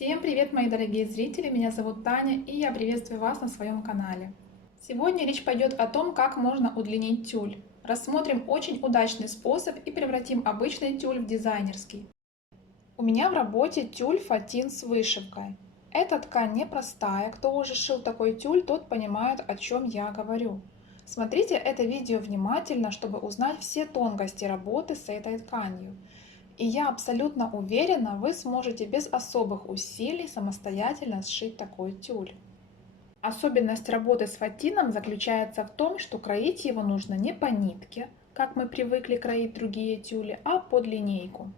Всем привет, мои дорогие зрители! Меня зовут Таня, и я приветствую вас на своем канале. Сегодня речь пойдет о том, как можно удлинить тюль. Рассмотрим очень удачный способ и превратим обычный тюль в дизайнерский. У меня в работе тюль фатин с вышивкой. Эта ткань непростая, кто уже шил такой тюль, тот понимает, о чем я говорю. Смотрите это видео внимательно, чтобы узнать все тонкости работы с этой тканью. И я абсолютно уверена, вы сможете без особых усилий самостоятельно сшить такой тюль. Особенность работы с фатином заключается в том, что кроить его нужно не по нитке, как мы привыкли кроить другие тюли, а под линейку.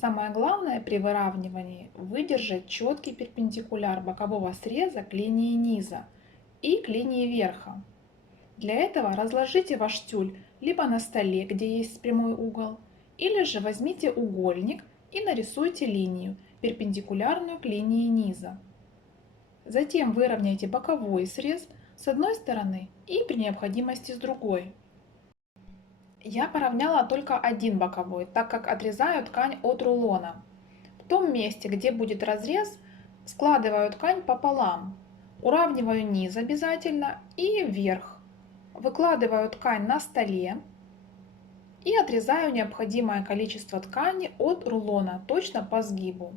Самое главное при выравнивании – выдержать четкий перпендикуляр бокового среза к линии низа и к линии верха. Для этого разложите ваш тюль либо на столе, где есть прямой угол, или же возьмите угольник и нарисуйте линию, перпендикулярную к линии низа. Затем выровняйте боковой срез с одной стороны и при необходимости с другой. Я поравняла только один боковой, так как отрезаю ткань от рулона. В том месте, где будет разрез, складываю ткань пополам, уравниваю низ обязательно и вверх. Выкладываю ткань на столе и отрезаю необходимое количество ткани от рулона точно по сгибу.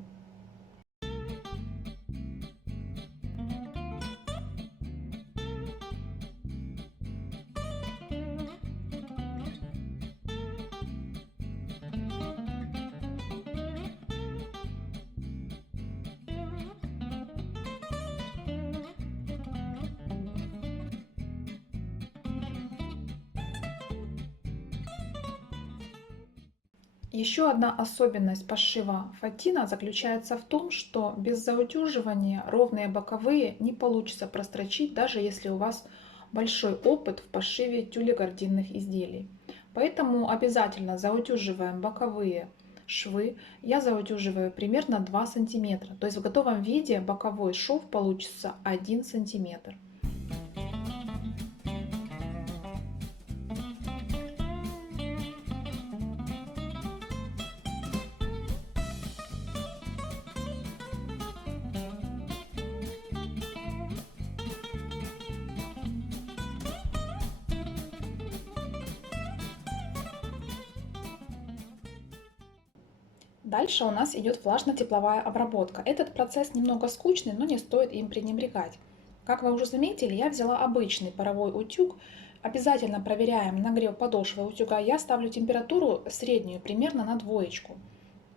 Еще одна особенность пошива фатина заключается в том, что без заутюживания ровные боковые не получится прострочить, даже если у вас большой опыт в пошиве тюлегардинных изделий. Поэтому обязательно заутюживаем боковые швы. Я заутюживаю примерно 2 сантиметра. То есть в готовом виде боковой шов получится 1 сантиметр. Дальше у нас идет влажно-тепловая обработка. Этот процесс немного скучный, но не стоит им пренебрегать. Как вы уже заметили, я взяла обычный паровой утюг. Обязательно проверяем нагрев подошвы утюга. Я ставлю температуру среднюю, примерно на двоечку.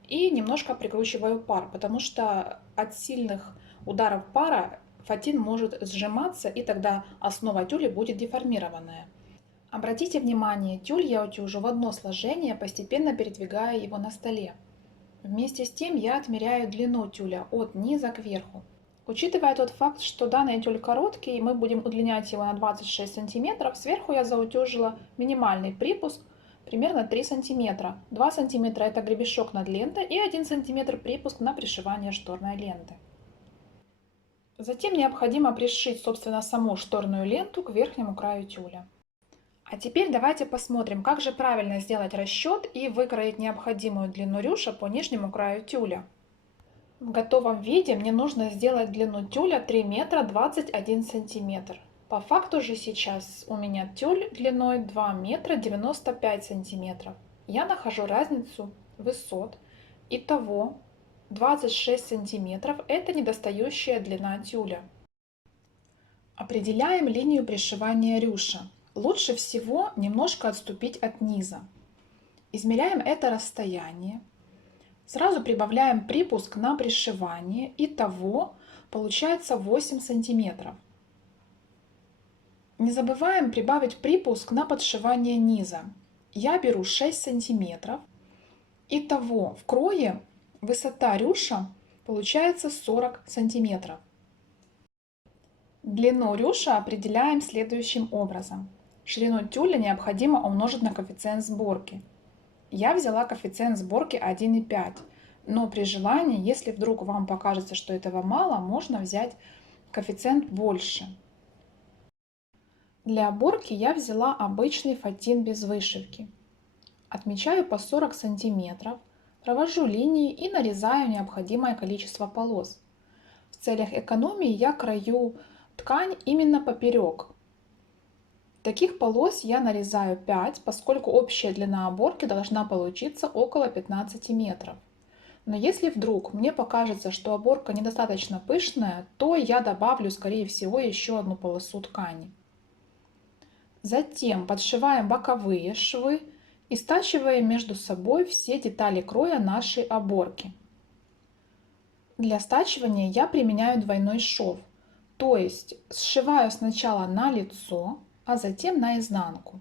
И немножко прикручиваю пар, потому что от сильных ударов пара фатин может сжиматься, и тогда основа тюля будет деформированная. Обратите внимание, тюль я утюжу в одно сложение, постепенно передвигая его на столе. Вместе с тем я отмеряю длину тюля от низа к верху. Учитывая тот факт, что данный тюль короткий, мы будем удлинять его на 26 см, сверху я заутюжила минимальный припуск примерно 3 см. 2 см это гребешок над лентой и 1 см припуск на пришивание шторной ленты. Затем необходимо пришить, собственно, саму шторную ленту к верхнему краю тюля. А теперь давайте посмотрим, как же правильно сделать расчет и выкроить необходимую длину рюша по нижнему краю тюля. В готовом виде мне нужно сделать длину тюля 3 метра 21 сантиметр. По факту же сейчас у меня тюль длиной 2 метра 95 сантиметров. Я нахожу разницу высот. Итого 26 сантиметров это недостающая длина тюля. Определяем линию пришивания рюша. Лучше всего немножко отступить от низа. Измеряем это расстояние. Сразу прибавляем припуск на пришивание. Итого получается 8 сантиметров. Не забываем прибавить припуск на подшивание низа. Я беру 6 сантиметров. Итого в крое высота рюша получается 40 сантиметров. Длину рюша определяем следующим образом. Ширину тюля необходимо умножить на коэффициент сборки. Я взяла коэффициент сборки 1,5, но при желании, если вдруг вам покажется, что этого мало, можно взять коэффициент больше. Для оборки я взяла обычный фатин без вышивки. Отмечаю по 40 сантиметров, провожу линии и нарезаю необходимое количество полос. В целях экономии я крою ткань именно поперек. Таких полос я нарезаю 5, поскольку общая длина оборки должна получиться около 15 метров. Но если вдруг мне покажется, что оборка недостаточно пышная, то я добавлю, скорее всего, еще одну полосу ткани. Затем подшиваем боковые швы и стачиваем между собой все детали кроя нашей оборки. Для стачивания я применяю двойной шов, то есть сшиваю сначала на лицо, а затем на изнанку.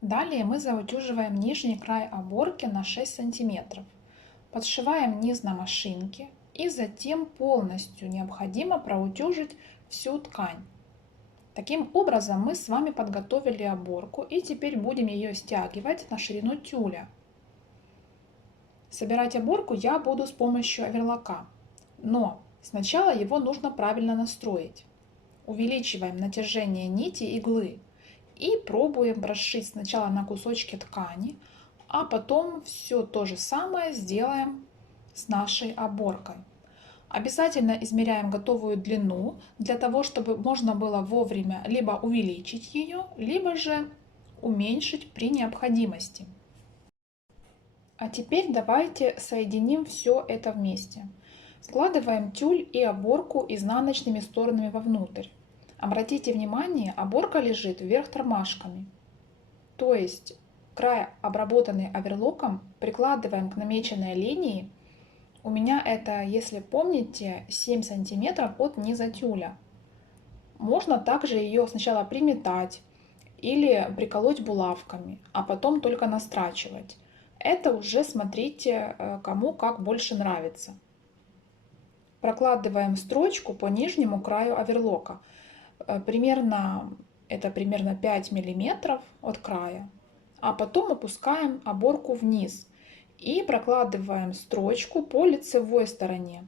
Далее мы заутюживаем нижний край оборки на 6 сантиметров. Подшиваем низ на машинке и затем полностью необходимо проутюжить всю ткань. Таким образом мы с вами подготовили оборку и теперь будем ее стягивать на ширину тюля. Собирать оборку я буду с помощью оверлока, но сначала его нужно правильно настроить. Увеличиваем натяжение нити иглы и пробуем прошить сначала на кусочке ткани, а потом все то же самое сделаем с нашей оборкой. Обязательно измеряем готовую длину для того, чтобы можно было вовремя либо увеличить ее, либо же уменьшить при необходимости. А теперь давайте соединим все это вместе. Складываем тюль и оборку изнаночными сторонами вовнутрь. Обратите внимание, оборка лежит вверх тормашками. То есть край, обработанный оверлоком, прикладываем к намеченной линии. У меня это, если помните, 7 сантиметров от низа тюля. Можно также ее сначала приметать или приколоть булавками, а потом только настрачивать. Это уже смотрите, кому как больше нравится. Прокладываем строчку по нижнему краю оверлока. Это примерно 5 миллиметров от края. А потом опускаем оборку вниз и прокладываем строчку по лицевой стороне.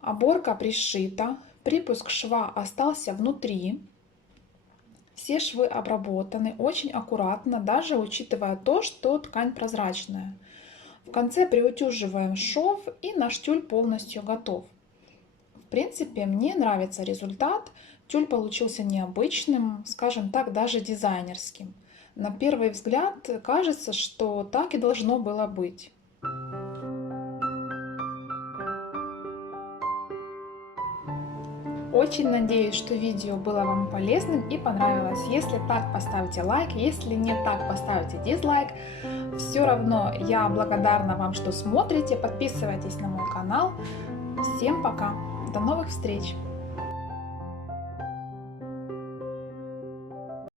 Оборка пришита, припуск шва остался внутри. Все швы обработаны очень аккуратно, даже учитывая то, что ткань прозрачная. В конце приутюживаем шов, и наш тюль полностью готов. В принципе, мне нравится результат. Тюль получился необычным, скажем так, даже дизайнерским. На первый взгляд кажется, что так и должно было быть. Очень надеюсь, что видео было вам полезным и понравилось. Если так, поставьте лайк, если не так, поставьте дизлайк. Все равно я благодарна вам, что смотрите. Подписывайтесь на мой канал. Всем пока! До новых встреч!